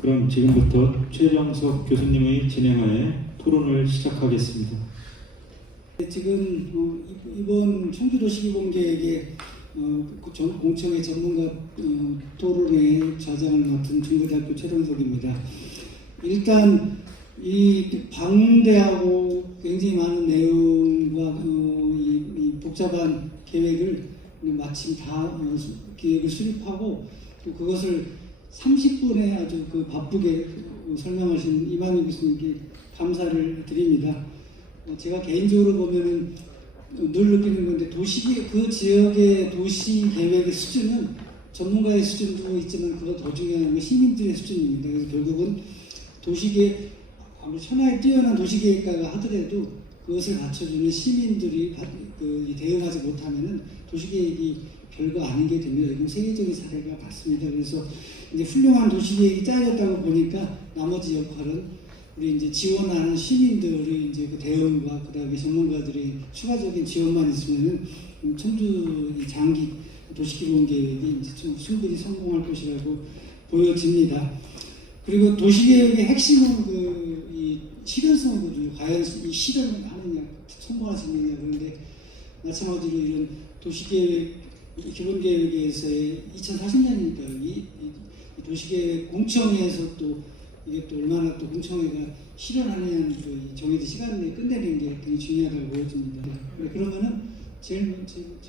그럼 지금부터 최정석 교수님의 진행하에 토론을 시작하겠습니다. 지금 이번 청주도시기본계획의 공청회 전문가 토론회 좌장을 맡은 중부대학교 최정석입니다. 일단 이 방대하고 굉장히 많은 내용과 이 복잡한 계획을 마침 다 계획을 수립하고 또 그것을 30분에 아주 바쁘게 설명하신 이만희 교수님께 감사를 드립니다. 제가 개인적으로 보면은 늘 느끼는 건데 그 지역의 도시 계획의 수준은 전문가의 수준도 있지만 그보다 더 중요한 건 시민들의 수준입니다. 그래서 결국은 도시계획 아무리 천하에 뛰어난 도시계획가가 하더라도 그것을 갖춰주는 시민들이 대응하지 못하면은 도시계획이 별거 아닌 게 됩니다. 이건 세계적인 사례가 같습니다. 그래서 이제 훌륭한 도시계획이 짜여졌다고 보니까 나머지 역할은 우리 이제 지원하는 시민들의 이제 그 대응과 그다음에 전문가들의 추가적인 지원만 있으면은 청주 장기 도시기본 계획이 이제 좀 충분히 성공할 것이라고 보여집니다. 그리고 도시계획의 핵심은 이 실현성이거든요. 과연 이 실현을 하느냐, 성공할 수 있느냐. 그런데 마찬가지로 이런 도시계획 기본계획에서의 2040년이니까 이 도시계획 공청회에서 또 이게 또 얼마나 또 공청회가 실현하느냐는 이 정해진 시간 내에 끝내는 게 굉장히 중요하다고 보여집니다. 그러면은 제일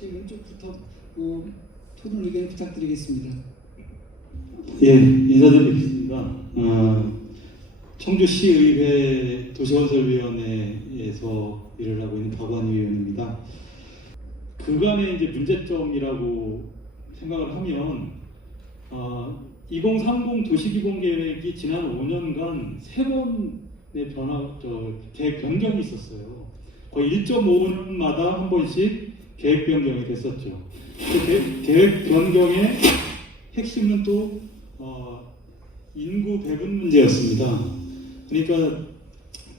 왼쪽부터 토론 의견 부탁드리겠습니다. 예, 인사드리겠습니다. 청주시의회 도시건설위원회에서 일을 하고 있는 박완희 의원입니다. 그간의 이제 문제점이라고 생각을 하면 2030 도시기본계획이 지난 5년간 3번의 계획 변경이 있었어요. 거의 1.5년마다 한 번씩 계획 변경이 됐었죠. 계획 변경의 핵심은 또 인구 배분 문제였습니다. 그러니까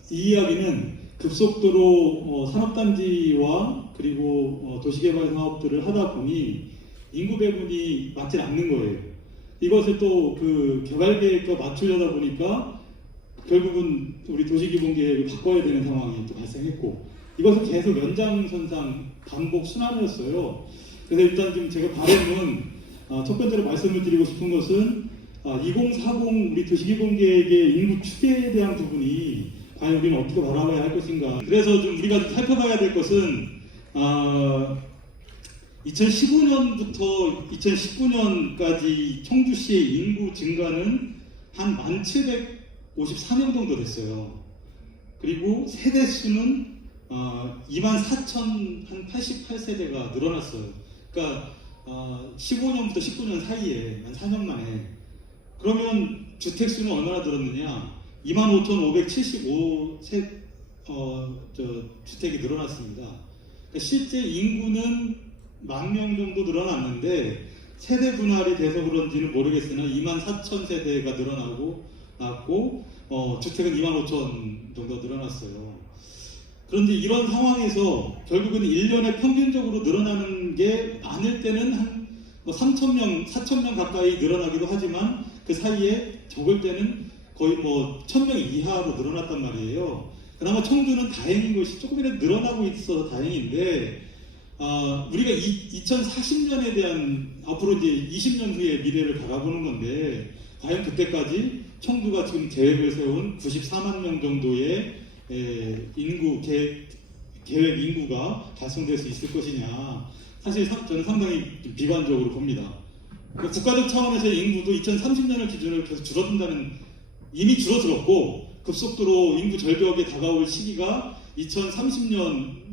이 이야기는 급속도로 산업단지와 그리고 도시개발 사업들을 하다 보니 인구 배분이 맞지 않는 거예요. 이것을 또 개발계획과 맞추려다 보니까 결국은 우리 도시기본계획을 바꿔야 되는 상황이 또 발생했고 이것은 계속 연장선상 반복 순환이었어요. 그래서 일단 지금 제가 바람은 첫 번째로 말씀을 드리고 싶은 것은 2040 우리 도시기본계획의 인구 추계에 대한 부분이 과연 우리는 어떻게 바라봐야 할 것인가. 그래서 좀 우리가 살펴봐야 될 것은 2015년부터 2019년까지 청주시의 인구 증가는 한 1754명 정도 됐어요. 그리고 세대 수는 24,088세대가 늘어났어요. 그러니까 15년부터 19년 사이에 한 4년 만에. 그러면 주택 수는 얼마나 늘었느냐? 25,575 주택이 늘어났습니다. 그러니까 실제 인구는 10,000명 정도 늘어났는데 세대 분할이 돼서 그런지는 모르겠으나 24,000세대가 늘어났고 주택은 25,000 정도 늘어났어요. 그런데 이런 상황에서 결국은 1년에 평균적으로 늘어나는 게 많을 때는 한 3,000명, 4,000명 가까이 늘어나기도 하지만 그 사이에 적을 때는 거의 1,000명 이하로 늘어났단 말이에요. 그나마 청주는 다행인 것이 조금이라도 늘어나고 있어서 다행인데 우리가 2040년에 대한 앞으로 이제 20년 후의 미래를 바라보는 건데 과연 그때까지 청주가 지금 계획을 세운 94만 명 정도의 계획 인구가 달성될 수 있을 것이냐. 사실 저는 상당히 비관적으로 봅니다. 국가적 차원에서의 인구도 2030년을 기준으로 계속 이미 줄어들었고 급속도로 인구 절벽에 다가올 시기가 2030년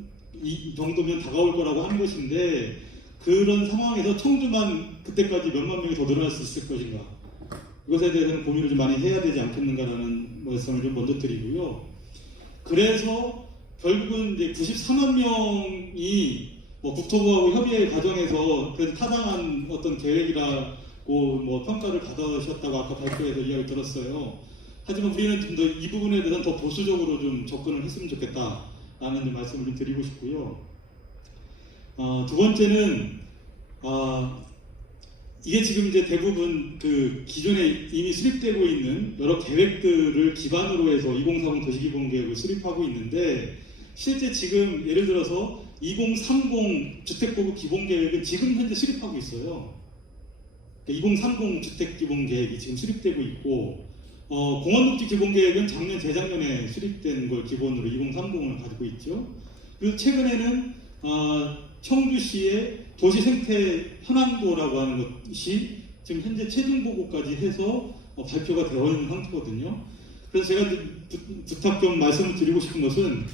정도면 다가올 거라고 하는 것인데 그런 상황에서 청주만 그때까지 몇만 명이 더 늘어날 수 있을 것인가, 이것에 대해서는 고민을 좀 많이 해야 되지 않겠는가라는 말씀을 좀 먼저 드리고요. 그래서 결국은 이제 94만 명이 국토부하고 협의의 과정에서 그래도 타당한 어떤 계획이라고 평가를 받으셨다고 아까 발표에서 이야기 들었어요. 하지만 우리는 좀 더 이 부분에 대해서는 더 보수적으로 좀 접근을 했으면 좋겠다라는 좀 말씀을 좀 드리고 싶고요. 두 번째는 이게 지금 이제 대부분 그 기존에 이미 수립되고 있는 여러 계획들을 기반으로 해서 2040 도시기본계획을 수립하고 있는데, 실제 지금 예를 들어서 2030 주택보급 기본계획은 지금 현재 수립하고 있어요. 2030 주택기본계획이 지금 수립되고 있고, 공원녹지 기본계획은 작년 재작년에 수립된 걸 기본으로 2030을 가지고 있죠. 그리고 최근에는 청주시의 도시생태 현황도라고 하는 것이 지금 현재 최종 보고까지 해서 발표가 되어 있는 상태거든요. 그래서 제가 부탁 좀 말씀을 드리고 싶은 것은,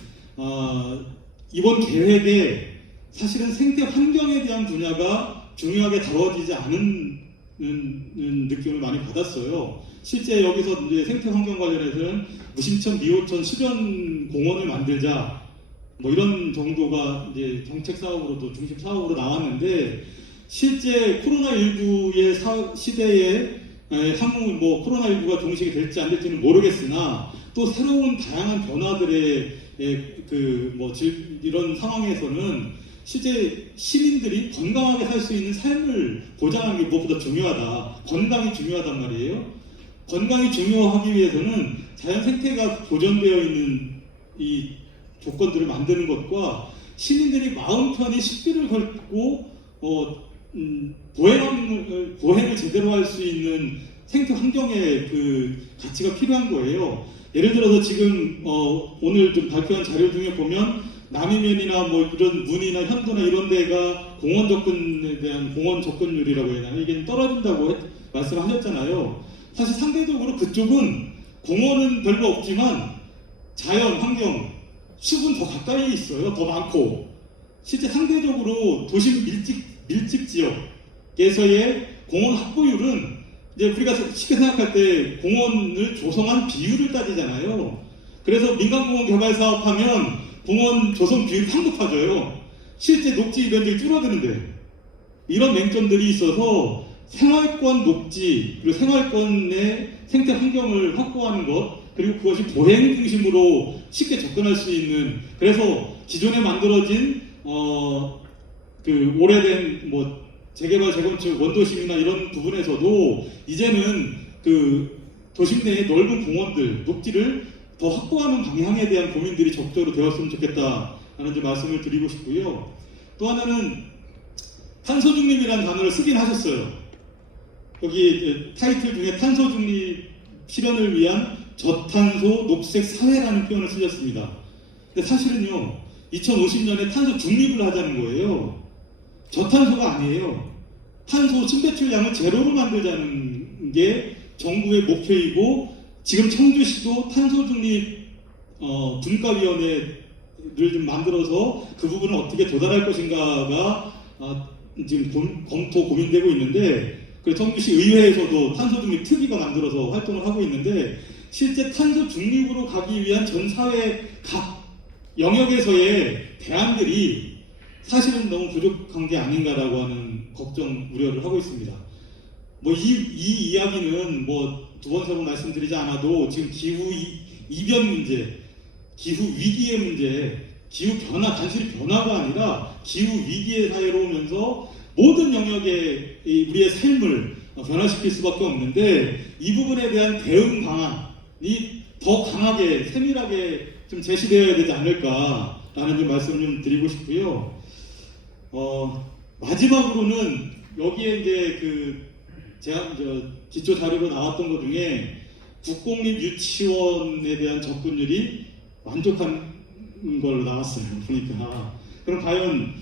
이번 계획에 사실은 생태 환경에 대한 분야가 중요하게 다뤄지지 않은 느낌을 많이 받았어요. 실제 여기서 이제 생태 환경 관련해서는 무심천, 미호천, 수변 공원을 만들자 뭐 이런 정도가 이제 정책 사업으로도 중심 사업으로 나왔는데, 실제 코로나19의 시대에 향후 뭐 코로나19가 종식이 될지 안 될지는 모르겠으나, 또 새로운 다양한 변화들의 이런 상황에서는 실제 시민들이 건강하게 살 수 있는 삶을 보장하는 게 무엇보다 중요하다. 건강이 중요하단 말이에요. 건강이 중요하기 위해서는 자연 생태가 보존되어 있는 이 조건들을 만드는 것과 시민들이 마음 편히 식비를 걸고 보행을 제대로 할 수 있는 생태 환경의 그 가치가 필요한 거예요. 예를 들어서 지금 오늘 좀 발표한 자료 중에 보면 남이면이나 뭐 이런 문이나 현도나 이런 데가 공원 접근에 대한 공원 접근율이라고 해야 되나, 이게 떨어진다고 말씀하셨잖아요. 사실 상대적으로 그쪽은 공원은 별로 없지만 자연 환경 숲은 더 가까이 있어요. 더 많고. 실제 상대적으로 도심 밀집 지역에서의 공원 확보율은, 이제 우리가 쉽게 생각할 때 공원을 조성한 비율을 따지잖아요. 그래서 민간공원 개발 사업하면 공원 조성 비율이 확 높아져요. 실제 녹지 이런 데 줄어드는데, 이런 맹점들이 있어서 생활권 녹지, 그리고 생활권의 생태 환경을 확보하는 것, 그리고 그것이 보행 중심으로 쉽게 접근할 수 있는, 그래서 기존에 만들어진 그 오래된 뭐 재개발 재건축 원도심이나 이런 부분에서도 이제는 그 도심 내의 넓은 공원들, 녹지를 더 확보하는 방향에 대한 고민들이 적극적으로 되었으면 좋겠다라는 좀 말씀을 드리고 싶고요. 또 하나는 탄소 중립이라는 단어를 쓰긴 하셨어요. 여기 타이틀 중에 탄소 중립 실현을 위한 저탄소 녹색 사회라는 표현을 쓰셨습니다. 근데 사실은요, 2050년에 탄소 중립을 하자는 거예요. 저탄소가 아니에요. 탄소 순배출량을 제로로 만들자는 게 정부의 목표이고, 지금 청주시도 탄소 중립 분과위원회를 좀 만들어서 그 부분을 어떻게 도달할 것인가가 지금 검토 고민되고 있는데, 그래서 청주시 의회에서도 탄소 중립 특위가 만들어서 활동을 하고 있는데, 실제 탄소 중립으로 가기 위한 전 사회 각 영역에서의 대안들이 사실은 너무 부족한 게 아닌가라고 하는 걱정, 우려를 하고 있습니다. 뭐 이 이야기는 뭐 두 번, 세 번 말씀드리지 않아도 지금 기후 이변 문제, 기후 위기의 문제, 기후 변화, 단순히 변화가 아니라 기후 위기의 사회로 오면서 모든 영역에 우리의 삶을 변화시킬 수밖에 없는데, 이 부분에 대한 대응 방안이 더 강하게 세밀하게 좀 제시되어야 되지 않을까라는 좀 말씀을 좀 드리고 싶고요. 마지막으로는 여기에 이제 제가 기초 자료로 나왔던 것 중에 국공립 유치원에 대한 접근율이 만족한 걸로 나왔어요. 보니까. 그럼 과연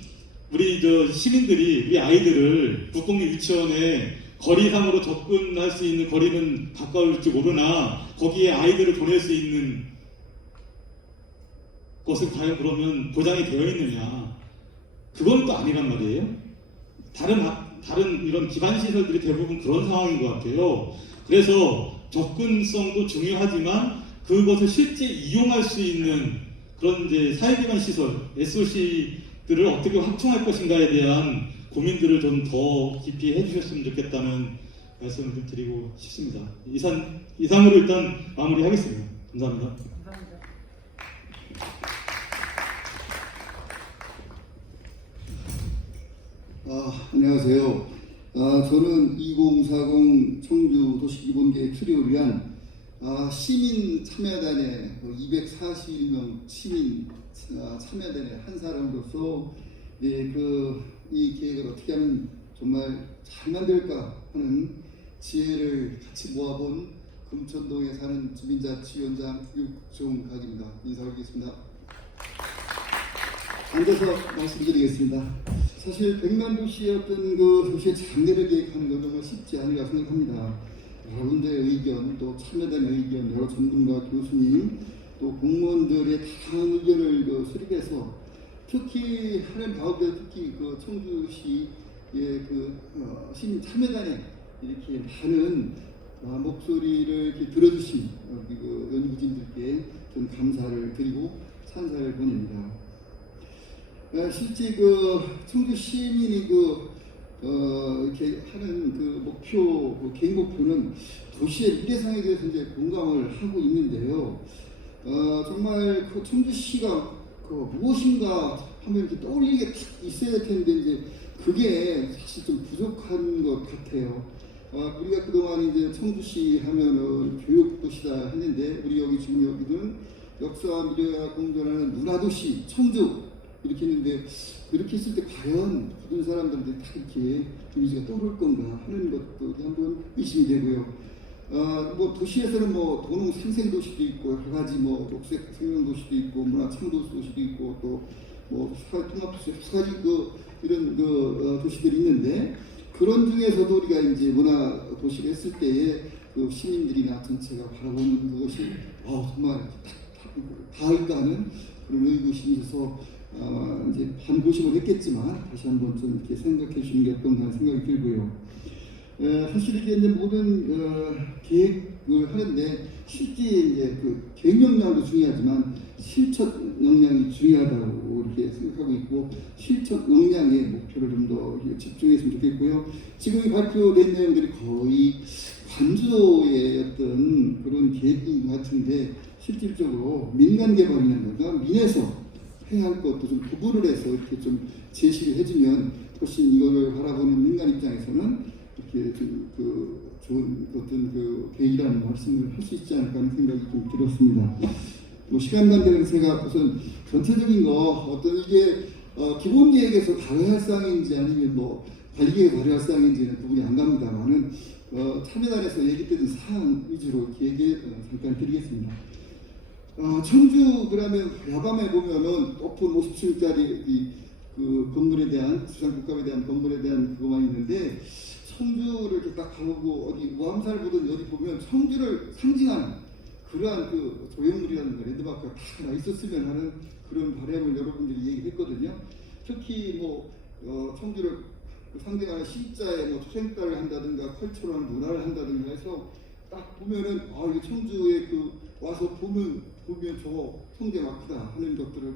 우리 시민들이, 우리 아이들을 국공립 유치원에 거리상으로 접근할 수 있는 거리는 가까울지 모르나 거기에 아이들을 보낼 수 있는 것은 과연 그러면 보장이 되어 있느냐? 그건 또 아니란 말이에요. 다른 이런 기반 시설들이 대부분 그런 상황인 것 같아요. 그래서 접근성도 중요하지만 그것을 실제 이용할 수 있는 그런 이제 사회기반 시설, SOC들을 어떻게 확충할 것인가에 대한 고민들을 좀 더 깊이 해주셨으면 좋겠다는 말씀을 좀 드리고 싶습니다. 이상으로 일단 마무리하겠습니다. 감사합니다. 안녕하세요. 저는 2040 청주 도시기본계획 수립을 위한 시민 참여단의 241명 시민 참여단의 한 사람으로서 이 계획을 어떻게 하면 정말 잘 만들까 하는 지혜를 같이 모아본 금천동에 사는 주민자치위원장 육종각입니다. 인사 올리겠습니다. 앉아서 말씀드리겠습니다. 사실 100만 도시의 어떤 그 도시의 장래를 계획하는 건 정말 쉽지 않으리라 생각합니다. 여러분들의 의견, 또 참여단의 의견, 여러 전문가, 교수님, 또 공무원들의 다양한 의견을 수립해서 특히 하는 가운데 특히 그 청주시의 시민 참여단에 이렇게 많은 목소리를 이렇게 들어주신 연구진들께 좀 감사를 드리고 찬사를 보냅니다. 실제 청주 시민이 이렇게 하는 목표, 개인 목표는 도시의 미래상에 대해서 이제 공감을 하고 있는데요. 정말 청주시가 무엇인가 하면 이렇게 떠올리는 게 딱 있어야 될 텐데 이제 그게 사실 좀 부족한 것 같아요. 우리가 그동안 이제 청주시 하면은 교육도시다 했는데 우리 지금 여기는 역사와 미래가 공존하는 문화도시 청주 이렇게 했는데 그렇게 했을 때 과연 모든 사람들한테 다 이렇게 이미지가 떠오를 건가 하는 것도 한번 의심이 되고요. 도시에서는 도농 생생도시도 있고 여러 가지 녹색 생명도시도 있고 문화 창도시도 있고 또 통합도시 여러 가지 이런 도시들이 있는데 그런 중에서도 우리가 이제 문화 도시를 했을 때에 시민들이나 전체가 바라보는 그것이 정말 다을까 하는 그런 의구심이 있어서 이제 반고심을 했겠지만 다시 한번 좀 이렇게 생각해 주시는 게 어떤가 생각이 들고요. 사실 이게 이제 모든 계획을 하는데 실제 이제 계획 역량도 중요하지만 실천 역량이 중요하다고 이렇게 생각하고 있고 실천 역량의 목표를 좀 더 집중했으면 좋겠고요. 지금 발표된 내용들이 거의 관조의 어떤 그런 계획인 것 같은데 실질적으로 민간 개발이나 민에서 해야 할 것도 좀 구분을 해서 이렇게 좀 제시를 해주면 훨씬 이거를 바라보는 민간 입장에서는 이렇게 좀 좋은 어떤 계획이라는 말씀을 할 수 있지 않을까 하는 생각이 좀 들었습니다. 시간 관계는 제가 우선 전체적인 어떤 이게 기본 계획에서 발효할 사항인지 아니면 관리계획 발효할 사항인지는 구분이 안 갑니다만은 참여단에서 얘기했던 사항 위주로 계획에 잠깐 드리겠습니다. 청주 그러면 야밤에 보면은 높은 50층짜리 건물에 대한 수상국감에 대한 건물에 대한 그거만 있는데 청주를 이렇게 딱 가보고 어디 모함사를 보든 어디 보면 청주를 상징하는 그러한 조형물이라는 거 랜드마크가 다 하나 있었으면 하는 그런 바람을 여러분들이 얘기했거든요. 특히 청주를 상징하는 시자에 초생달을 한다든가 컬처럴 문화를 한다든가 해서 딱 보면은 이게 청주에 와서 보면 저 성대마크다 하는 것들을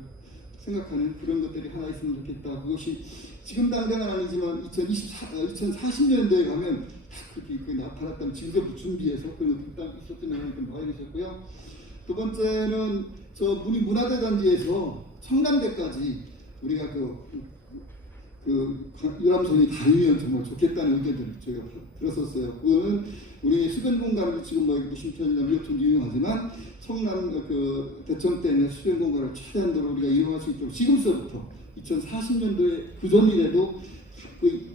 생각하는 그런 것들이 하나 있으면 좋겠다. 그것이 지금 당장은 아니지만 2040년도에 가면 그렇게 나타났다면 지금부터 준비해서 그런 것이 있었으면 하는 그런 바람이 있었고요. 두 번째는 저 문화대단지에서 청담대까지 우리가 유람선이 다니면 정말 좋겠다는 의견들을 저희가 들었었어요. 그거는 우리 수변 공간도 지금 무심천이나 미역천도 유용하지만 청남 대청 때는 수변 공간을 최대한도로 우리가 이용할 수 있도록 지금서부터 2040년도에 그 전이라도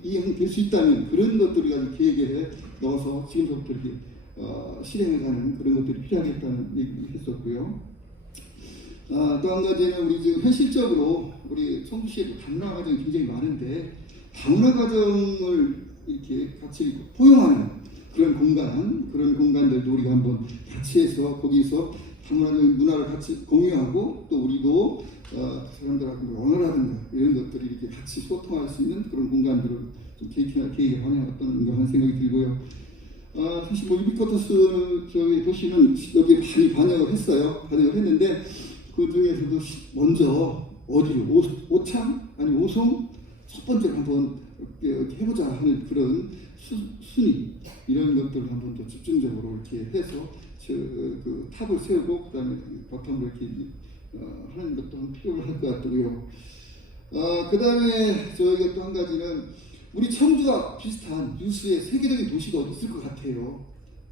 이행될 수 있다면 그런 것들을 가지고 계획에 넣어서 지금서부터 이렇게 실행을 하는 그런 것들이 필요하겠다는 얘기를 했었고요. 또 한 가지는 우리 지금 현실적으로 우리 청주시에도 다문화 가정이 굉장히 많은데 다문화 가정을 이렇게 같이 포용하는 그런 공간들도 우리가 한번 같이 해서 거기서 다문화적 문화를 같이 공유하고 또 우리도 사람들하고 언어라든가 이런 것들이 이렇게 같이 소통할 수 있는 그런 공간들을 좀 계획에 반영했던 거 하는 생각이 들고요. 사실 유비쿼터스 저희 도시는 여기에 많이 반영을 했어요. 반영을 했는데 그 중에서도 먼저 어디로 오창 아니 오송 첫 번째로 한번 해보자 하는 그런 순위 이런 것들을 한번 더 집중적으로 이렇게 해서 탑을 세우고 그다음에 바탕으로 이렇게 하는 것도 필요할 것 같고요. 그다음에 저희가 또 한 가지는 우리 청주와 비슷한 유수의 세계적인 도시가 어디 있을 것 같아요.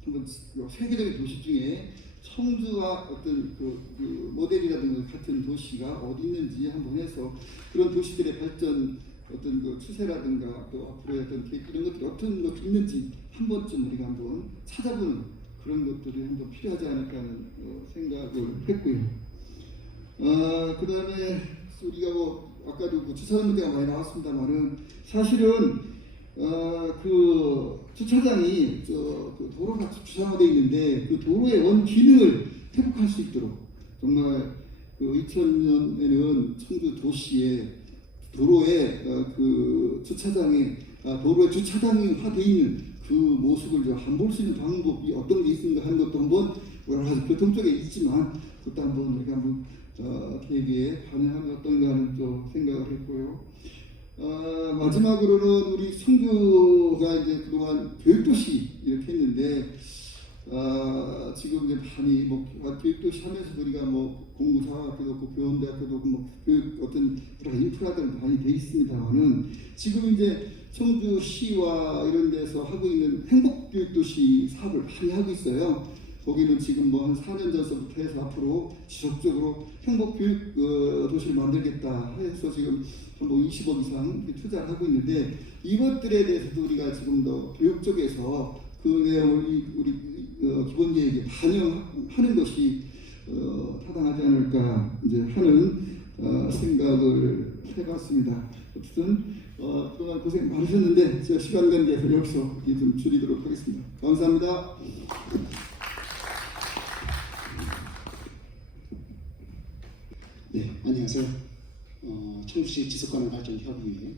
한번 세계적인 도시 중에 청주와 어떤 그 모델이라든가 같은 도시가 어디 있는지 한번 해서 그런 도시들의 발전 어떤 그 추세라든가 또 앞으로의 어떤 계획 이런 것들이 어떤 것이 있는지 한 번쯤 우리가 한번 찾아보는 그런 것들이 한번 필요하지 않을까 하는 생각을 했고요. 그 다음에 우리가 뭐 아까도 그 주차장 문제가 많이 나왔습니다만은 사실은 그 주차장이 그 도로가 주차장화되어 있는데 그 도로의 원 기능을 회복할 수 있도록 정말 그 2000년에는 청주 도시에 도로에 그 주차장에 도로에 주차장화되어 있는 그 모습을 좀 한 볼 수 있는 방법이 어떤 게 있는가 하는 것도 한번 여러 가지 교통 쪽에 있지만 그것도 한번 우리가 한번 계획에 반영하면 어떤가 하는 또 생각을 했고요. 마지막으로는 우리 청주가 이제 그동안 교육도시 이렇게 했는데 지금 이제 많이 뭐 교육도시 하면서 우리가 뭐 공사학교도 없고 교원대학교도 없고 뭐 교육 어떤 여러 인프라들 많이 돼 있습니다만은 지금 이제 청주시와 이런 데서 하고 있는 행복교육도시 사업을 많이 하고 있어요. 거기는 지금 뭐 한 4년 전서부터 해서 앞으로 지속적으로 행복교육 도시를 만들겠다 해서 지금 뭐 20억 이상 투자를 하고 있는데 이것들에 대해서도 우리가 지금 더 교육 쪽에서 그 내용을 우리 기본 계획에 반영하는 것이 타당하지 않을까 이제 하는 생각을 해봤습니다. 어쨌든 그동안 고생 많으셨는데 제가 시간 관계에서 여기서 좀 줄이도록 하겠습니다. 감사합니다. 네, 안녕하세요. 청주시 지속가능발전협의회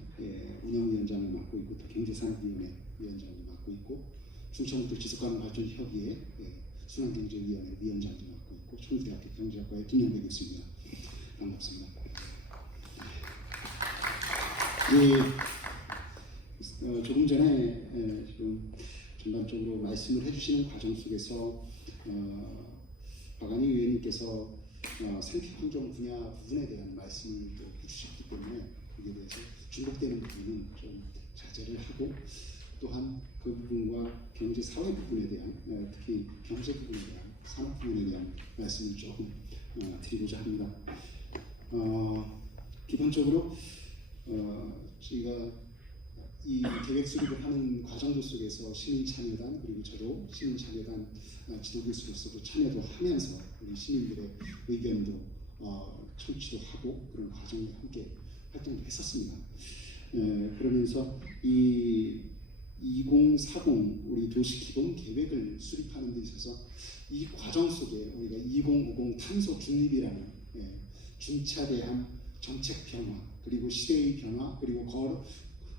운영위원장을 맡고 있고 또 경제산업위원회 위원장을 맡고 있고 충청북도 지속가능발전협의회 순환경제위원회 위원장도 맡고 있고 청주대학교 경제학과의 김영배 교수입니다. 반갑습니다. 조금 전에 지금 전반적으로 말씀을 해주시는 과정 속에서 박안희 의원님께서 생태환경 분야 부분에 대한 말씀을 또 해주셨기 때문에 거기에 대해서 중복되는 부분은 좀 자제를 하고 또한 그 부분과 경제 사회 부분에 대한 특히 경제 부분에 대한 산업 부분에 대한 말씀을 조금 드리고자 합니다. 기본적으로 저희가 이 계획 수립을 하는 과정들 속에서 시민참여단 그리고 저도 시민참여단 지도교수로서도 참여도 하면서 우리 시민들의 의견도 청취도 하고 그런 과정에 함께 활동을 했었습니다. 그러면서 이 2040 우리 도시 기본 계획을 수립하는 데 있어서 이 과정 속에 우리가 2050 탄소 중립이라는 중차대한 정책 변화 그리고 시대의 변화 그리고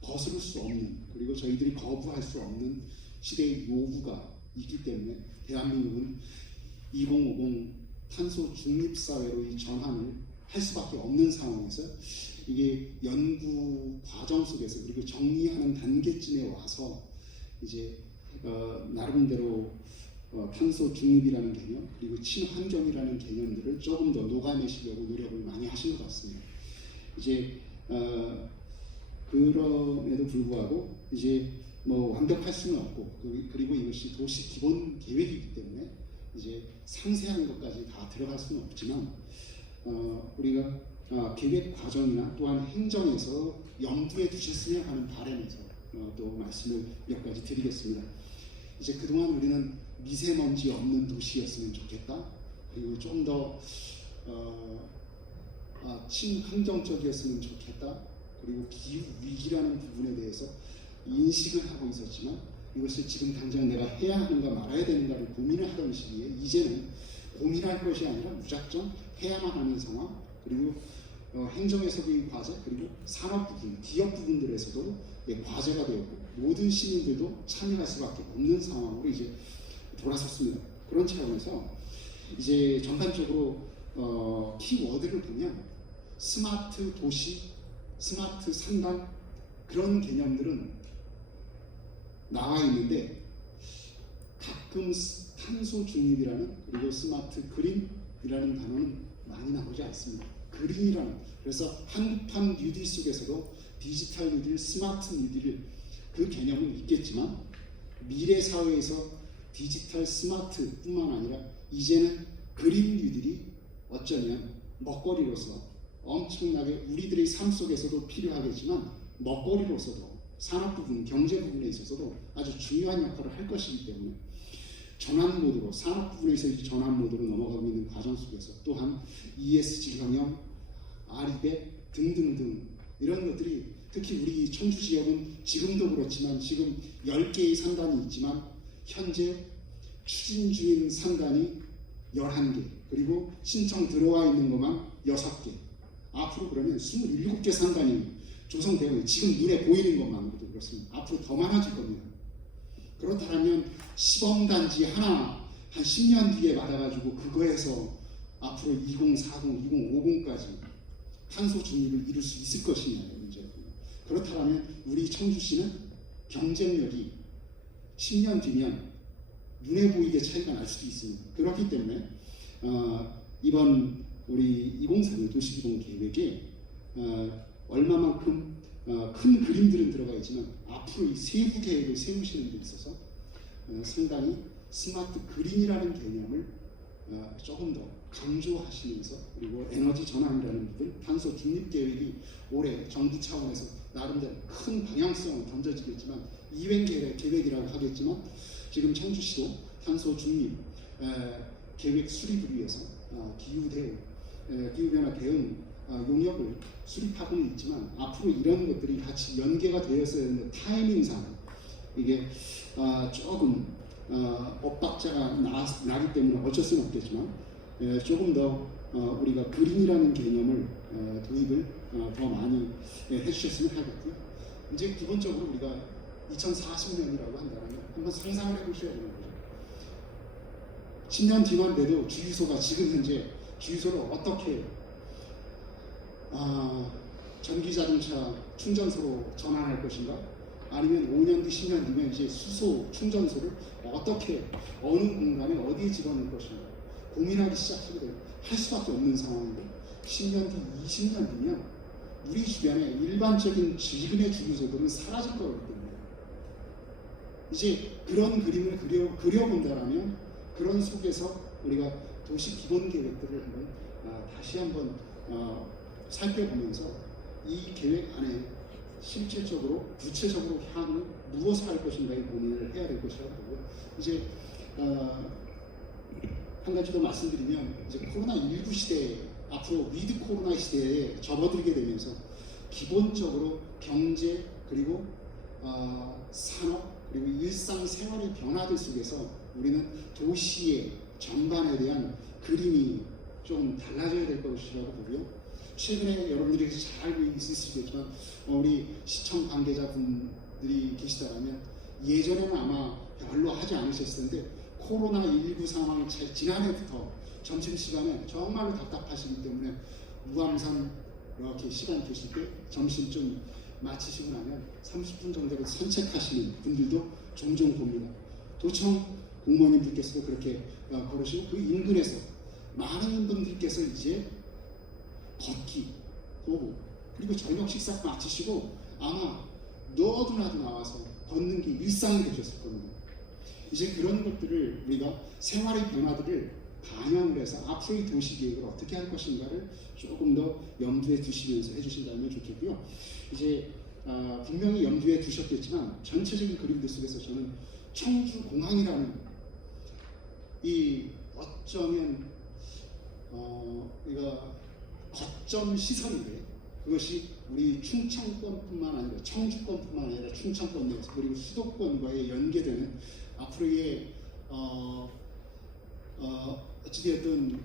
거스를 수 없는 그리고 저희들이 거부할 수 없는 시대의 요구가 있기 때문에 대한민국은 2050 탄소 중립 사회로 이 전환을 할 수밖에 없는 상황에서 이게 연구 과정 속에서 그리고 정리하는 단계쯤에 와서 이제 나름대로 탄소 중립이라는 개념 그리고 친환경이라는 개념들을 조금 더 녹아내시려고 노력을 많이 하신 것 같습니다. 이제 그럼에도 불구하고 이제 뭐 완벽할 수는 없고 그리고 이것이 도시 기본 계획이기 때문에 이제 상세한 것까지 다 들어갈 수는 없지만 우리가 계획 과정이나 또한 행정에서 염두에 두셨으면 하는 바람에서 또 말씀을 몇 가지 드리겠습니다. 이제 그동안 우리는 미세먼지 없는 도시였으면 좋겠다. 그리고 좀 더 친환경적이었으면 좋겠다. 그리고 기후 위기라는 부분에 대해서 인식을 하고 있었지만 이것을 지금 당장 내가 해야 하는가 말아야 되는가를 고민을 하던 시기에 이제는 고민할 것이 아니라 무작정 해야만 하는 상황 그리고 행정에서의 과제 그리고 산업 부분, 기업 부분들에서도 과제가 되었고 모든 시민들도 참여할 수밖에 없는 상황으로 이제 돌아섰습니다. 그런 차원에서 이제 전반적으로 키워드를 보면 스마트 도시 스마트 산단 그런 개념들은 나와 있는데 가끔 탄소 중립이라는 그리고 스마트 그린이라는 단어는 많이 나오지 않습니다. 그린이라는 그래서 한국판 뉴딜 속에서도 디지털 뉴딜, 스마트 뉴딜을 그 개념은 있겠지만 미래 사회에서 디지털 스마트뿐만 아니라 이제는 그린뉴딜이 어쩌면 먹거리로서 엄청나게 우리들의 삶 속에서도 필요하겠지만 먹거리로서도 산업 부분, 경제 부분에 있어서도 아주 중요한 역할을 할 것이기 때문에 전환 모드로 산업 부분에서 이제 전환 모드로 넘어가고 있는 과정 속에서 또한 ESG 경영, 아리백 등등등 이런 것들이 특히 우리 청주 지역은 지금도 그렇지만 지금 10개의 산단이 있지만 현재 추진 중인 산단이 11개 그리고 신청 들어와 있는 것만 6개 앞으로 그러면 27개 산단이 조성되고 있는 지금 눈에 보이는 것만으로도 그렇습니다. 앞으로 더 많아질 겁니다. 그렇다면 시범단지 하나 한 10년 뒤에 받아가지고 그거에서 앞으로 2040, 2050까지 탄소 중립을 이룰 수 있을 것이냐의 문제거든요. 그렇다면 우리 청주시는 경쟁력이 10년 뒤면 눈에 보이게 차이가 날 수도 있습니다. 그렇기 때문에 이번 우리 2032 도시기본 계획에 얼마만큼 큰 그림들은 들어가 있지만 앞으로 이 세부 계획을 세우시는 데 있어서 상당히 스마트 그린이라는 개념을 조금 더 강조하시면서 그리고 에너지 전환이라는 부분, 탄소 중립 계획이 올해 정부 차원에서 나름대로 큰 방향성을 던져지겠지만 이행 계획이라고 하겠지만 지금 청주시도 탄소 중립 계획 수립을 위해서 기후변화 대응 용역을 수립하고는 있지만 앞으로 이런 것들이 같이 연계가 되었어야 하는데 타이밍상 이게 조금 엇박자가 나기 때문에 어쩔 수는 없겠지만 조금 더 우리가 그린이라는 개념을 도입을 더 많이 해주셨으면 하겠고요. 이제 기본적으로 우리가 2040년이라고 한다면 한번 상상을 해보셔야 되는 거죠. 10년 뒤만 돼도 주유소가 지금 현재 주유소를 어떻게 전기자동차 충전소로 전환할 것인가? 아니면 5년 뒤, 10년 뒤면 이제 수소 충전소를 어떻게 어느 공간에 어디에 집어넣을 것인가? 고민하기 시작하게 되고 할 수밖에 없는 상황인데 10년 뒤, 20년 뒤면 우리 주변에 일반적인 지금의 주유소들은 사라질 거기 때문에 이제 그런 그림을 그려본다라면 그런 속에서 우리가 도시 기본 계획들을 한번 다시 한번 살펴보면서 이 계획 안에 실질적으로 구체적으로 향후 무엇을 할 것인가의 고민을 해야 될 것이라고 보고요. 이제 한 가지 더 말씀드리면 이제 코로나19 시대에 앞으로 위드 코로나 시대에 접어들게 되면서 기본적으로 경제 그리고 산업 그리고 일상생활의 변화들 속에서 우리는 도시의 전반에 대한 그림이 좀 달라져야 될 것이라고 보고요. 최근에 여러분들이 잘 알고 있으시겠지만 우리 시청 관계자분들이 계시다면 예전에는 아마 별로 하지 않으셨을 텐데 코로나19 상황이 지난해부터 점심시간에 정말로 답답하시기 때문에 무암산 이렇게 시간 되실 때 점심 좀 마치시고 나면 30분 정도로 산책하시는 분들도 종종 봅니다. 도청 공무원님들께서도 그렇게 걸으시고 그 인근에서 많은 분들께서 이제 걷기 오고 그리고 저녁 식사 마치시고 아마 너도나도 나와서 걷는 게 일상이 되셨을 겁니다. 이제 그런 것들을 우리가 생활의 변화들을 반영을 해서 앞으로의 도시 계획을 어떻게 할 것인가를 조금 더 염두에 두시면서 해주신다면 좋겠고요. 이제 분명히 염두에 두셨겠지만 전체적인 그림들 속에서 저는 청주공항이라는 이 어쩌면 우리가 거점 시설인데 그것이 우리 충청권뿐만 아니라 청주권뿐만 아니라 충청권 내에서 그리고 수도권과의 연계되는 앞으로의 어찌되었든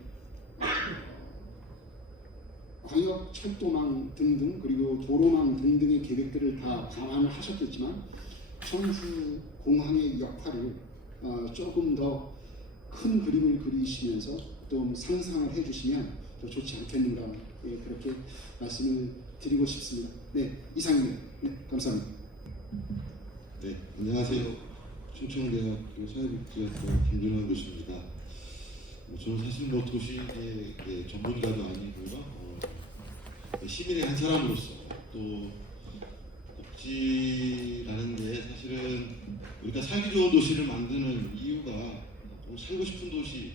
광역 철도망 등등 그리고 도로망 등등의 계획들을 다 감안을 하셨겠지만 청주 공항의 역할을 조금 더 큰 그림을 그리시면서 좀 상상을 해주시면 더 좋지 않겠는가 그렇게 말씀을 드리고 싶습니다. 네, 이상입니다. 네, 감사합니다. 네, 안녕하세요. 충청대학교 사회복지학과 김준환 교수입니다. 저는 사실 뭐 도시의 전문가도 아니고요. 시민의 한 사람으로서 또 복지라는 게 사실은 우리가 살기 좋은 도시를 만드는 이유가 꼭 살고 싶은 도시,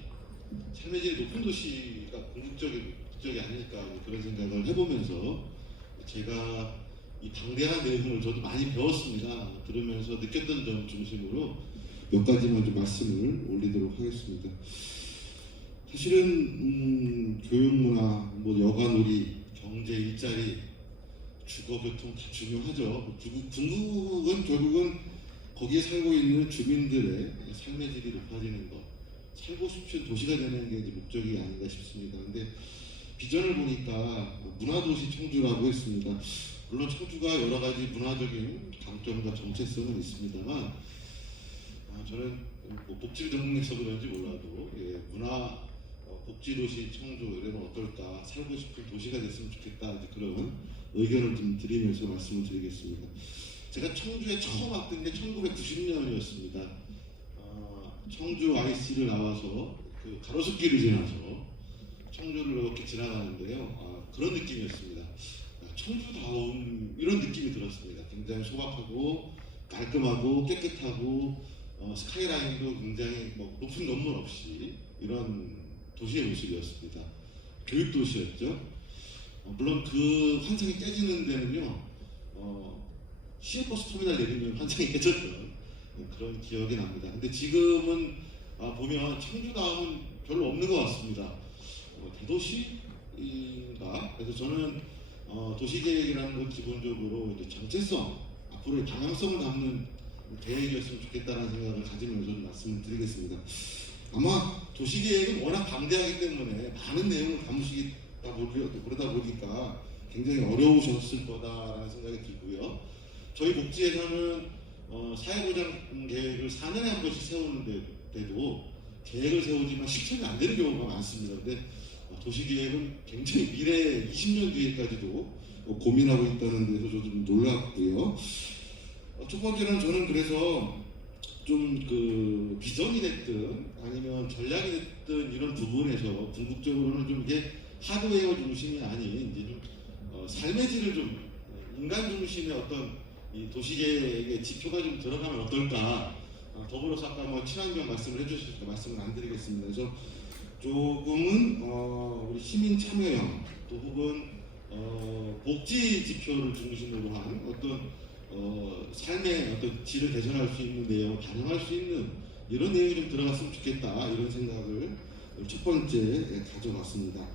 삶의 질이 높은 도시가 궁극적이 아닐까 그런 생각을 해보면서 제가 이 방대한 내용을 저도 많이 배웠습니다. 들으면서 느꼈던 점 중심으로 몇 가지만 좀 말씀을 올리도록 하겠습니다. 사실은 교육문화, 뭐 여가놀이, 경제, 일자리, 주거, 교통 다 중요하죠. 궁극은 결국은 거기에 살고 있는 주민들의 삶의 질이 높아지는 것, 살고 싶은 도시가 되는 게 이제 목적이 아닌가 싶습니다. 근데 비전을 보니까 문화도시 청주라고 했습니다. 물론 청주가 여러 가지 문화적인 강점과 정체성은 있습니다만 저는 뭐 복지를 전공해서 그런지 몰라도 문화 복지도시 청주 이러면 어떨까, 살고 싶은 도시가 됐으면 좋겠다, 이제 그런 의견을 좀 드리면서 말씀을 드리겠습니다. 제가 청주에 처음 왔던 게 1990년이었습니다. 청주 IC를 나와서 그 가로수길을 지나서 청주를 이렇게 지나가는데요. 그런 느낌이었습니다. 청주다운 이런 느낌이 들었습니다. 굉장히 소박하고 깔끔하고 깨끗하고 스카이라인도 굉장히 뭐 높은 건물 없이 이런 도시의 모습이었습니다. 교육도시였죠. 물론 그 환상이 깨지는 데는요, 시외버스 터미널 내리면 환상이 깨졌던 그런 기억이 납니다. 근데 지금은 보면 청주다움은 별로 없는 것 같습니다. 대도시인가? 그래서 저는 도시계획이라는 건 기본적으로 이제 정체성, 앞으로의 방향성을 담는 계획이었으면 좋겠다는 생각을 가지면서 말씀을 드리겠습니다. 아마 도시계획은 워낙 방대하기 때문에 많은 내용을 담으시다 그러다 보니까 굉장히 어려우셨을 거다라는 생각이 들고요. 저희 복지에서는 사회보장 계획을 4년에 한 번씩 세우는데도 계획을 세우지만 실천이 안 되는 경우가 많습니다. 근데 도시계획은 굉장히 미래 20년 뒤에까지도 고민하고 있다는 데서 저 좀 놀랐고요. 첫 번째는 저는 그래서 좀 그 비전이 됐든 아니면 전략이 됐든 이런 부분에서 궁극적으로는 좀 이게 하드웨어 중심이 아닌 이제 좀 삶의 질을 좀 인간 중심의 어떤 이 도시계획의 지표가 좀 들어가면 어떨까. 더불어서 아까 뭐 친환경 말씀을 해주셨으니까 말씀을 안 드리겠습니다. 그래서 조금은 우리 시민 참여형 또 혹은 복지 지표를 중심으로 한 어떤 삶의 어떤 질을 개선할 수 있는 내용을 반영할 수 있는 이런 내용이 좀 들어갔으면 좋겠다, 이런 생각을 첫 번째 가져봤습니다.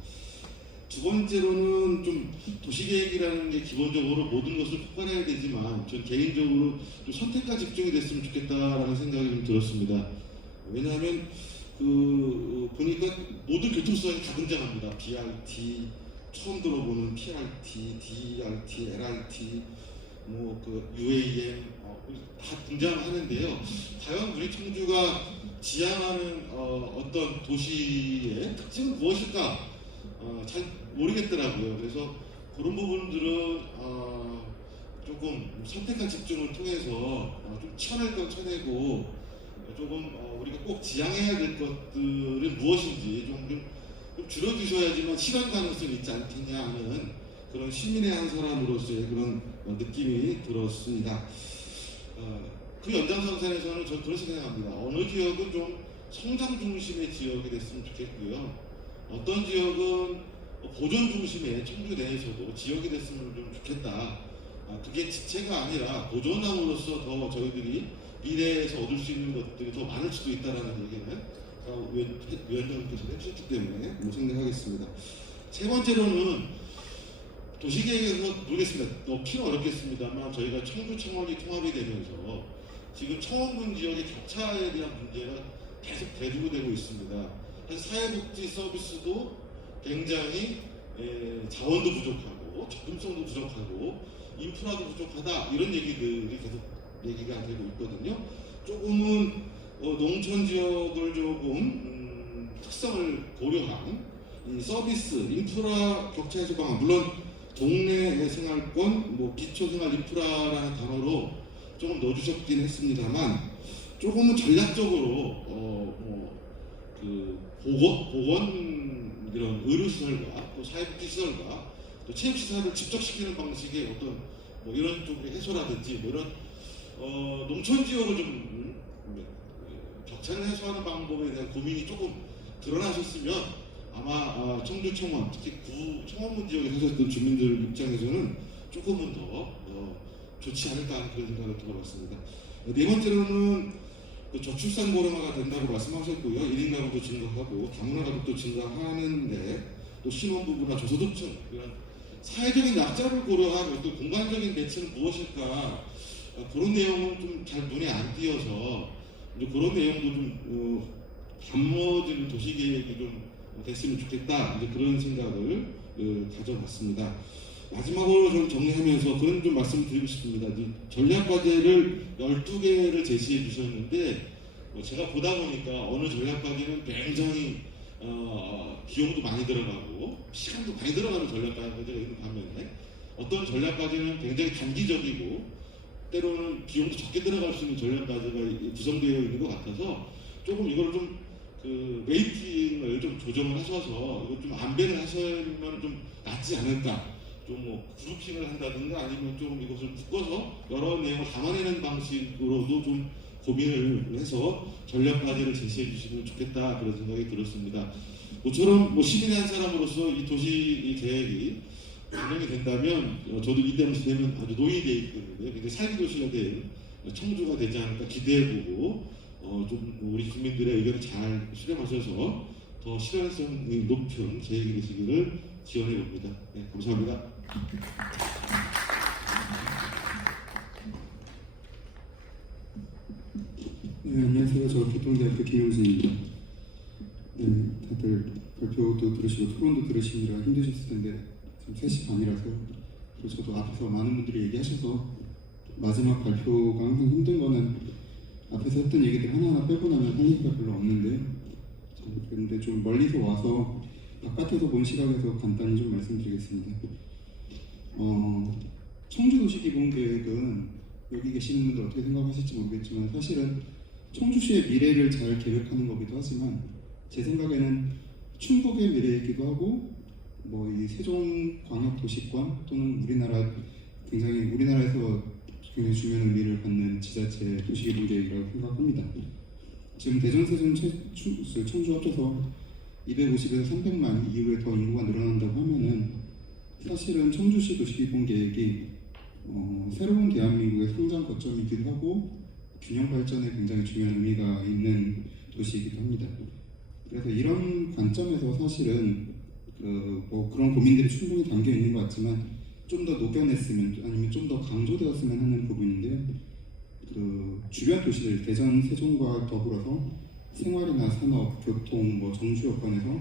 두 번째로는 좀 도시계획이라는 게 기본적으로 모든 것을 포괄해야 되지만 전 개인적으로 좀 선택과 집중이 됐으면 좋겠다라는 생각이 좀 들었습니다. 왜냐하면 보니까 모든 교통수단이 다 등장합니다. BRT, 처음 들어보는 PRT, DRT, LRT, 뭐 UAM 다 등장하는데요. 과연 우리 청주가 지향하는 어떤 도시의 특징은 무엇일까? 잘 모르겠더라고요. 그래서 그런 부분들은 조금 선택과 집중을 통해서 좀 쳐낼 건 쳐내고 조금 우리가 꼭 지향해야 될 것들은 무엇인지 좀 줄여주셔야지만 실현 가능성이 있지 않겠냐 하는 그런 시민의 한 사람으로서의 그런 느낌이 들었습니다. 그 연장선상에서는 저는 그렇게 생각합니다. 어느 지역은 좀 성장 중심의 지역이 됐으면 좋겠고요. 어떤 지역은 보존 중심의 청주 내에서도 지역이 됐으면 좀 좋겠다. 그게 지체가 아니라 보존함으로써 더 저희들이 미래에서 얻을 수 있는 것들이 더 많을 수도 있다는 얘기는 위원장님께서 해주셨기 때문에 생각하겠습니다. 세 번째로는 도시계획에서 모르겠습니다. 높이는 어렵겠습니다만 저희가 청주 청원이 통합이 되면서 지금 청원군 지역의 격차에 대한 문제가 계속 대두되고 있습니다. 사실 사회복지 서비스도 굉장히 자원도 부족하고 접근성도 부족하고 인프라도 부족하다, 이런 얘기들이 계속 얘기가 되고 있거든요. 조금은 농촌 지역을 조금 특성을 고려한 이 서비스, 인프라 격차 해소 방안, 물론 동네 생활권, 뭐 기초생활 인프라라는 단어로 조금 넣어주셨긴 했습니다만 조금은 전략적으로 보건 이런 의료시설과 또 사회복지시설과 또 체육시설을 집적시키는 방식의 어떤 뭐 이런 쪽의 해소라든지 뭐 이런 농촌 지역을 좀 격차를 해소하는 방법에 대한 고민이 조금 드러나셨으면 아마 청주 청원, 특히 청원문 지역에 사셨던 주민들 입장에서는 조금은 더 좋지 않을까 하는 그런 생각을 들어봤습니다. 네 번째로는 그 저출산 고령화가 된다고 말씀하셨고요. 1인 가구도 증가하고 다문화 가족도 증가하는데 또 신혼부부나 저소득층 이런 사회적인 약자를 고려한 어떤 공간적인 대책은 무엇일까 그런 내용은 좀 잘 눈에 안 띄어서 이제 그런 내용도 좀 담아지는 도시계획이 좀 됐으면 좋겠다 이제 그런 생각을 가져봤습니다. 마지막으로 좀 정리하면서 그런 좀 말씀드리고 싶습니다. 전략과제를 12개를 제시해 주셨는데 제가 보다 보니까 어느 전략과제는 굉장히 비용도 많이 들어가고 시간도 많이 들어가는 전략과제가 있는 반면에 어떤 전략과제는 굉장히 단기적이고 때로는 비용도 적게 들어갈 수 있는 전략과제가 구성되어 있는 것 같아서 조금 이걸 좀 레이팅을 좀 조정을 하셔서 이거 좀 안배를 하시면 좀 낫지 않을까. 좀 뭐 그룹핑을 한다든가 아니면 좀 이것을 묶어서 여러 내용을 담아내는 방식으로도 좀 고민을 해서 전략 과제를 제시해 주시면 좋겠다 그런 생각이 들었습니다. 모처럼 뭐 시민의 한 사람으로서 이 도시 계획이 진행이 된다면 저도 이 당시 되면 아주 노인이 되어 있기 때문에 굉장히 살기 도시가 된 청주가 되지 않을까 기대해보고 좀 우리 주민들의 의견을 잘 수렴하셔서 더 실현성이 높은 계획이 되시기를 지원해 봅니다. 네, 감사합니다. 네, 안녕하세요. 저 교통대학교 김용진입니다. 네, 다들 발표도 들으시고 토론도 들으시느라 힘드셨을 텐데 지금 3시 반이라서 그리고 저도 앞에서 많은 분들이 얘기하셔서 마지막 발표가 항상 힘든 거는 앞에서 했던 얘기들 하나하나 빼고 나면 할 얘기가 별로 없는데 그런데 좀 멀리서 와서 바깥에서 본 시각에서 간단히 좀 말씀드리겠습니다. 청주도시기본계획은 여기 계시는 분들 어떻게 생각하실지 모르겠지만 사실은 청주시의 미래를 잘 계획하는 거기도 하지만 제 생각에는 충북의 미래이기도 하고 뭐 이 세종광역도시권 또는 우리나라에서 굉장히 중요한 의미를 갖는 지자체 도시기본계획이라고 생각합니다. 지금 대전, 세종, 청주 합쳐서 250에서 300만 이후에 더 인구가 늘어난다고 하면은 사실은 청주시 도시기본계획이 새로운 대한민국의 성장 거점이기도 하고 균형 발전에 굉장히 중요한 의미가 있는 도시이기도 합니다. 그래서 이런 관점에서 사실은 그런 고민들이 충분히 담겨 있는 것 같지만 좀 더 녹여냈으면 아니면 좀 더 강조되었으면 하는 부분인데 주변 도시들 대전, 세종과 더불어서 생활이나 산업, 교통, 정주 여건에서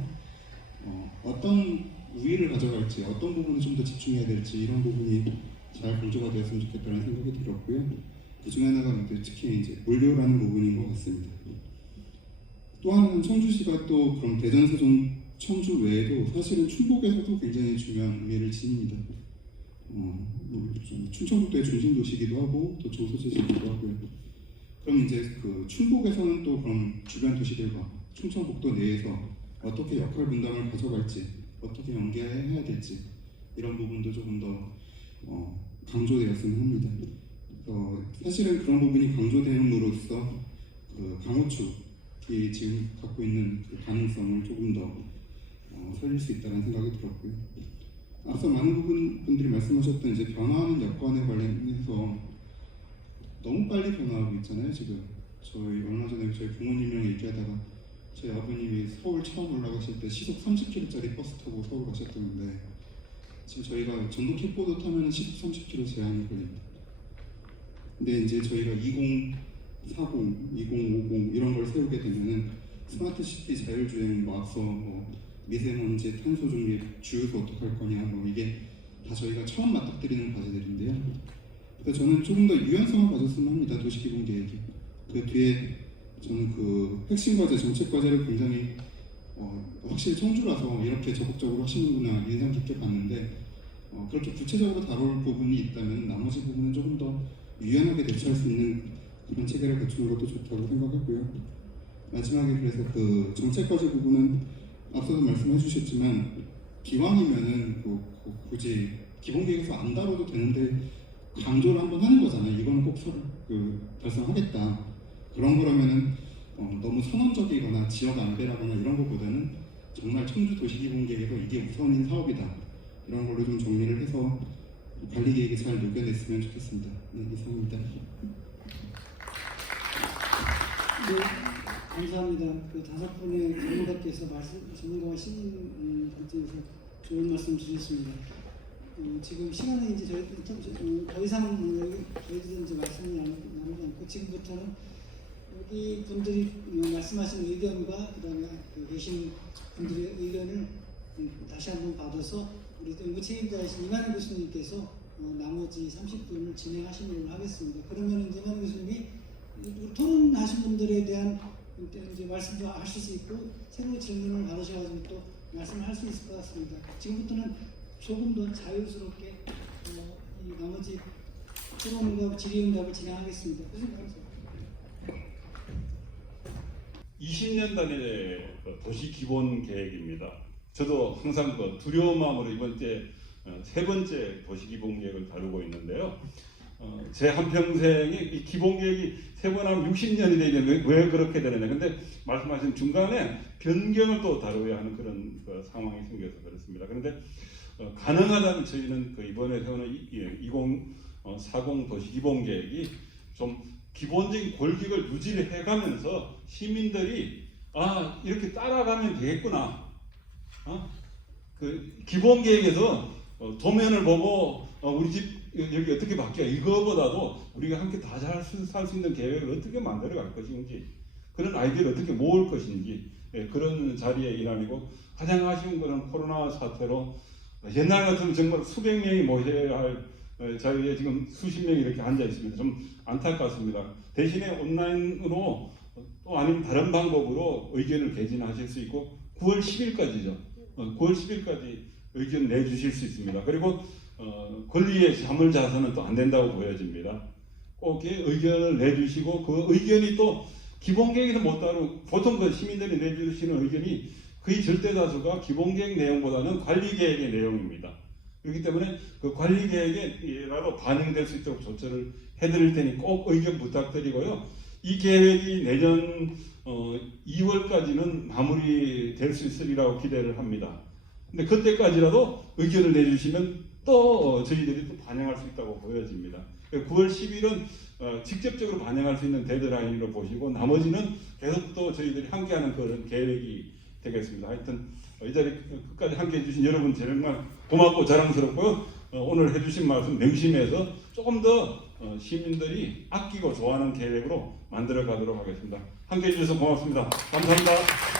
어떤 우위를 가져갈지 어떤 부분에 좀 더 집중해야 될지 이런 부분이 잘 강조가 되었으면 좋겠다는 생각이 들었고요. 그 중에 하나가 특히 이제 물류라는 부분인 것 같습니다. 또 하나는 청주시가 또 그럼 대전, 세종, 청주 외에도 사실은 충북에서도 굉장히 중요한 의미를 지닙니다. 충청북도의 중심 도시이기도 하고 또 중소지시이기도 하고요. 그럼 이제 충북에서는 또 그럼 주변 도시들과 충청북도 내에서 어떻게 역할 분담을 가져갈지 어떻게 연계해야 될지 이런 부분도 조금 더 강조되었으면 합니다. 사실은 그런 부분이 강조됨으로써 강호축이 지금 갖고 있는 가능성을 조금 더 살릴 수 있다는 생각이 들었고요. 앞서 많은 분들이 말씀하셨던 이제 변화하는 여건에 관련해서 너무 빨리 변화하고 있잖아요. 지금 저희 얼마 전에 저희 부모님이랑 얘기하다가 저희 아버님이 서울 처음 올라가실 때 시속 30km짜리 버스 타고 서울 가셨던데 지금 저희가 전동 킥보드 타면 시속 30km 제한이 걸립니다. 근데 이제 저희가 2040, 2050 이런 걸 세우게 되면은 스마트시티 자율주행 앞서 미세먼지, 탄소 중립, 주유소 어떡할 거냐 이게 다 저희가 처음 맞닥뜨리는 과제들인데요. 그래서 저는 조금 더 유연성을 가졌으면 합니다. 도시기본계획이. 그 뒤에 저는 핵심 과제, 정책 과제를 굉장히 확실히 청주라서 이렇게 적극적으로 하시는구나 인상 깊게 봤는데 그렇게 구체적으로 다룰 부분이 있다면 나머지 부분은 조금 더 유연하게 대처할 수 있는 그런 체계를 갖추는 것도 좋다고 생각하고요. 마지막에 그래서 정책 과제 부분은 앞서도 말씀해 주셨지만 기왕이면은 굳이 기본계획에서 안 다뤄도 되는데 강조를 한번 하는 거잖아요. 이거는 꼭 달성하겠다. 그런 거라면은 너무 선언적이거나 지역 안배라거나 이런 것보다는 정말 청주 도시기본계획에서 이게 우선인 사업이다. 이런 걸로 좀 정리를 해서 관리 계획에 잘 녹여냈으면 좋겠습니다. 네, 이상입니다. 네, 감사합니다. 그 5분의 전문가께서 전문가와 시민 관점에서 좋은 말씀 주셨습니다. 지금 시간은 이제 더 이상 저희들은 이제 말씀을 나누지 않고 지금부터는 여기 분들이 말씀하신 의견과 그다음에 계신 분들의 의견을 다시 한번 받아서 우리 연구 책임자이신 이만희 교수님께서 나머지 30분을 진행하시도록 하겠습니다. 그러면 이제 이만희 교수님이 토론하신 분들에 대한 이제 말씀도 하실 수 있고 새로운 질문을 받으셔가지고 또 말씀을 할 수 있을 것 같습니다. 지금부터는 조금 더 자유스럽게 이 나머지 토론과 질의응답을 진행하겠습니다. 교수님 감사합니다. 20년 단위의 도시 기본 계획입니다. 저도 항상 두려운 마음으로 이번 때 3번째 도시 기본 계획을 다루고 있는데요. 제 한평생에 이 기본 계획이 3번 하면 60년이 되는데 왜 그렇게 되느냐. 근데 말씀하신 중간에 변경을 또 다뤄야 하는 그런 상황이 생겨서 그렇습니다. 그런데 가능하다면 저희는 이번에 세우는 2040 도시 기본 계획이 좀 기본적인 골격을 유지를 해가면서 시민들이 이렇게 따라가면 되겠구나. 그 기본 계획에서 도면을 보고 우리 집 여기 어떻게 바뀌어 이거보다도 우리가 함께 다 잘 살 수 있는 계획을 어떻게 만들어 갈 것인지 그런 아이디어를 어떻게 모을 것인지 그런 자리의 일환이고 가장 아쉬운 것은 코로나 사태로 옛날 같으면 정말 수백 명이 모여야 할 자리에 지금 수십 명이 이렇게 앉아 있습니다. 좀 안타깝습니다. 대신에 온라인으로 또 아니면 다른 방법으로 의견을 개진하실 수 있고 9월 10일까지죠. 9월 10일까지 의견 내주실 수 있습니다. 그리고 권리의 자물자선은 또 안 된다고 보여집니다. 꼭 의견을 내주시고 그 의견이 또 기본계획에서 못 다루고 보통 시민들이 내주시는 의견이 거의 절대다수가 기본계획 내용보다는 관리계획의 내용입니다. 그렇기 때문에 그 관리계획에라도 반영될 수 있도록 조처를 해드릴 테니 꼭 의견 부탁드리고요. 이 계획이 내년 2월까지는 마무리될 수 있으리라고 기대를 합니다. 근데 그때까지라도 의견을 내주시면 또 저희들이 또 반영할 수 있다고 보여집니다. 9월 10일은 직접적으로 반영할 수 있는 데드라인으로 보시고 나머지는 계속 또 저희들이 함께하는 그런 계획이 되겠습니다. 하여튼 이 자리 끝까지 함께해 주신 여러분 정말 고맙고 자랑스럽고요. 오늘 해주신 말씀 명심해서 조금 더 시민들이 아끼고 좋아하는 계획으로 만들어 가도록 하겠습니다. 함께해 주셔서 고맙습니다. 감사합니다.